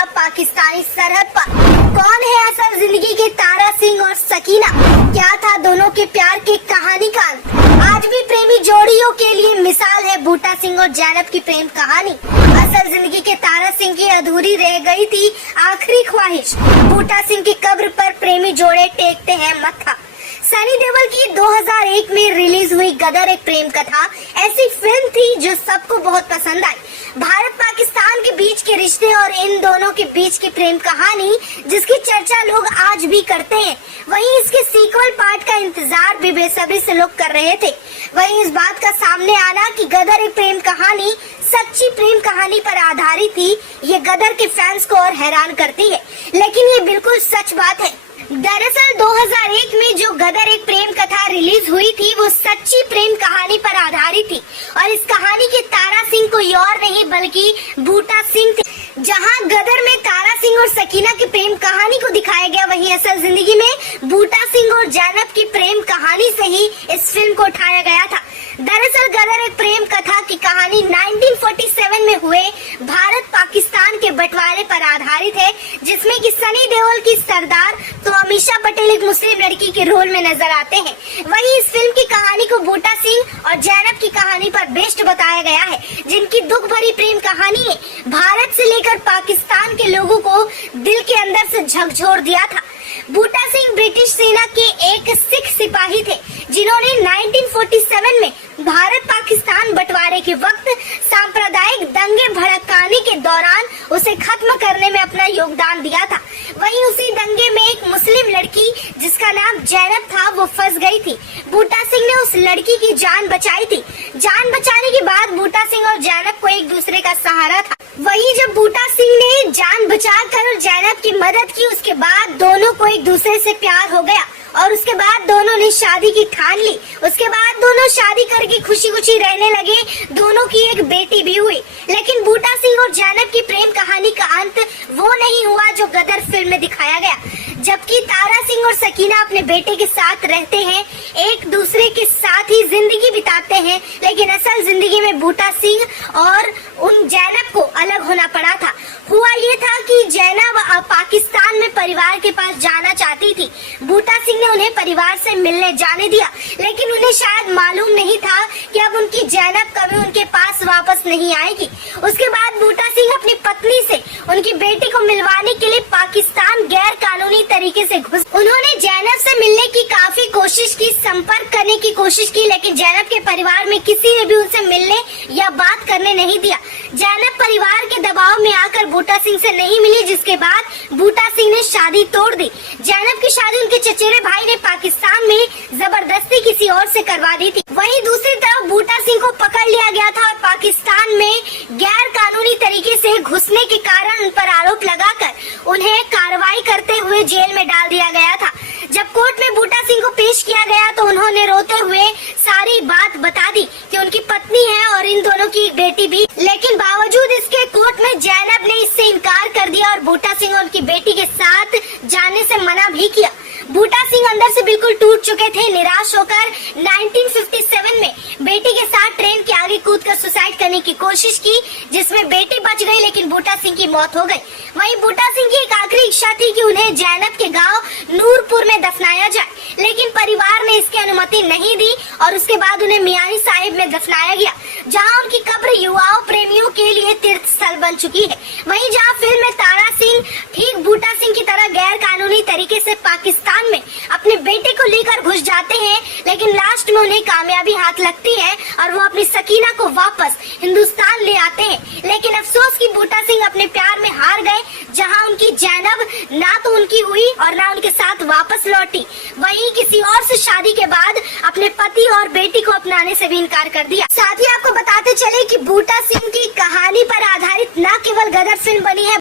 था पाकिस्तानी सरहद पर। कौन है असल जिंदगी के तारा सिंह और सकीना? क्या था दोनों के प्यार की कहानी का अंत? आज भी प्रेमी जोड़ियों के लिए मिसाल है बूटा सिंह और जैनब की प्रेम कहानी। असल जिंदगी के तारा सिंह की अधूरी रह गई थी आखिरी ख्वाहिश। बूटा सिंह की कब्र पर प्रेमी जोड़े टेकते हैं मत्था। सनी देओल की 2001 में रिलीज हुई गदर एक प्रेम कथा ऐसी फिल्म थी जो सबको बहुत पसंद आई। भारत पाकिस्तान के बीच के रिश्ते और इन दोनों के बीच की प्रेम कहानी जिसकी चर्चा लोग आज भी करते हैं। वहीं इसके सीक्वल पार्ट का इंतजार भी बेसब्री से लोग कर रहे थे। वहीं इस बात का सामने आना कि गदर एक प्रेम कहानी सच्ची प्रेम कहानी पर आधारित थी, ये गदर के फैंस को और हैरान करती है, लेकिन ये बिल्कुल सच बात है। दरअसल 2001 में जो गदर एक प्रेम कथा रिलीज हुई थी वो सच्ची प्रेम कहानी पर आधारित थी और इस कहानी के तारा सिंह कोई और नहीं बल्कि बूटा सिंह थे। जहां गदर में तारा सिंह और सकीना की प्रेम कहानी को दिखाया गया, वहीं असल जिंदगी में बूटा सिंह और जैनब की प्रेम कहानी से ही इस फिल्म को उठाया गया था। दरअसल गदर एक प्रेम कथा की कहानी 1947 में हुए भारत पाकिस्तान के बंटवारे पर आधारित है, जिसमें कि सनी देओल की सरदार तो अमीषा पटेल एक मुस्लिम लड़की के रोल में नजर आते हैं। वहीं इस फिल्म की कहानी को बूटा सिंह और जैनब की कहानी पर बेस्ड बताया गया है, जिनकी दुख भरी प्रेम कहानी ने भारत से लेकर पाकिस्तान के लोगों को दिल के अंदर से झकझोर दिया था। बूटा सिंह ब्रिटिश सेना के एक सिख सिपाही थे जिन्होंने 1947 में भारत पाकिस्तान बंटवारे के वक्त सांप्रदायिक दंगे भड़काने के दौरान उसे खत्म करने में अपना योगदान दिया था। वहीं उसी दंगे में एक मुस्लिम लड़की जिसका नाम जैनब था वो फंस गई थी। बूटा सिंह ने उस लड़की की जान बचाई थी। जान बचाने के बाद बूटा सिंह और जैनब को एक दूसरे का सहारा था। वहीं जब बूटा सिंह ने जान बचाकर जैनब की मदद की, उसके बाद दोनों को एक दूसरे से प्यार हो गया और उसके बाद दोनों ने शादी की ठान ली। उसके बाद दोनों शादी करके खुशी खुशी रहने लगे। दोनों की एक बेटी भी हुई। लेकिन बूटा सिंह और जैनब की प्रेम कहानी का अंत वो नहीं हुआ जो गदर फिल्म में दिखाया गया। जबकि तारा सिंह और सकीना अपने बेटे के साथ रहते हैं, एक दूसरे के साथ ही जिंदगी बिताते हैं, लेकिन असल जिंदगी में बूटा सिंह और उन जैनब को अलग होना पड़ा था। हुआ ये था कि जैनब पाकिस्तान में परिवार के पास जाना चाहती थी। बूटा सिंह ने उन्हें परिवार से मिलने जाने दिया, लेकिन उन्हें शायद मालूम नहीं था कि अब उनकी जैनब कभी उनके पास वापस नहीं आएगी। उसके बाद बूटा सिंह अपनी पत्नी से उनकी बेटी को मिलवाने के लिए पाकिस्तान गैर कानूनी तरीके से घुस। उन्होंने जैनब से मिलने की काफी कोशिश की, संपर्क करने की कोशिश की, लेकिन जैनब के परिवार में किसी ने भी उनसे मिलने या बात करने नहीं दिया। जैनब परिवार के दबाव में आकर बूटा सिंह से नहीं मिली, जिसके बाद बूटा सिंह ने शादी तोड़ दी। जैनब की शादी उनके चचेरे भाई ने पाकिस्तान में जबरदस्ती किसी और से करवा दी थी। वहीं दूसरी तरफ बूटा सिंह को पकड़ लिया गया था और पाकिस्तान में गैर कानूनी तरीके से घुसने के कारण उन पर आरोप लगाकर उन्हें कार्रवाई करते हुए जेल में डाल दिया गया था। जब कोर्ट में बूटा सिंह को पेश किया गया तो उन्होंने रोते हुए सारी बात बता दी कि उनकी पत्नी है और इन दोनों की बेटी भी, लेकिन बावजूद इसके कोर्ट में जैनब ने इससे इनकार कर दिया और बूटा सिंह और उनकी बेटी के साथ जाने से मना भी किया। बूटा सिंह अंदर से बिल्कुल टूट चुके थे। निराश होकर 1957 में बेटी के साथ ट्रेन के आगे कूदकर सुसाइड करने की कोशिश की, जिसमें बेटी बच गई लेकिन बूटा सिंह की मौत हो गई। वहीं बूटा सिंह की एक आखिरी इच्छा थी कि उन्हें जैनब के गांव नूरपुर में दफनाया जाए, लेकिन परिवार ने इसकी अनुमति नहीं दी और उसके बाद उन्हें मियानी साहिब में दफनाया गया, जहां उनकी कब्र युवाओं प्रेमियों के लिए तीर्थ स्थल बन चुकी है। वहीं जहां फिल्म में तारा सिंह ठीक बूटा सिंह की तरह गैर कानूनी तरीके से पाकिस्तान में अपने बेटे को लेकर घुस जाते हैं, लेकिन लास्ट में उन्हें कामयाबी हाथ लगती है और वो अपनी सकीना को वापस हिंदुस्तान ले आते हैं। लेकिन अफसोस कि बूटा सिंह अपने प्यार में हार गए, जहां उनकी जैनब ना तो उनकी हुई और ना उनके साथ वापस लौटी। वहीं किसी और से शादी के बाद अपने पति और बेटी को अपनाने से भी इनकार कर दिया। साथ ही आपको बताते चले कि बूटा सिंह की कहानी पर आधारित न केवल गदर फिल्म बनी है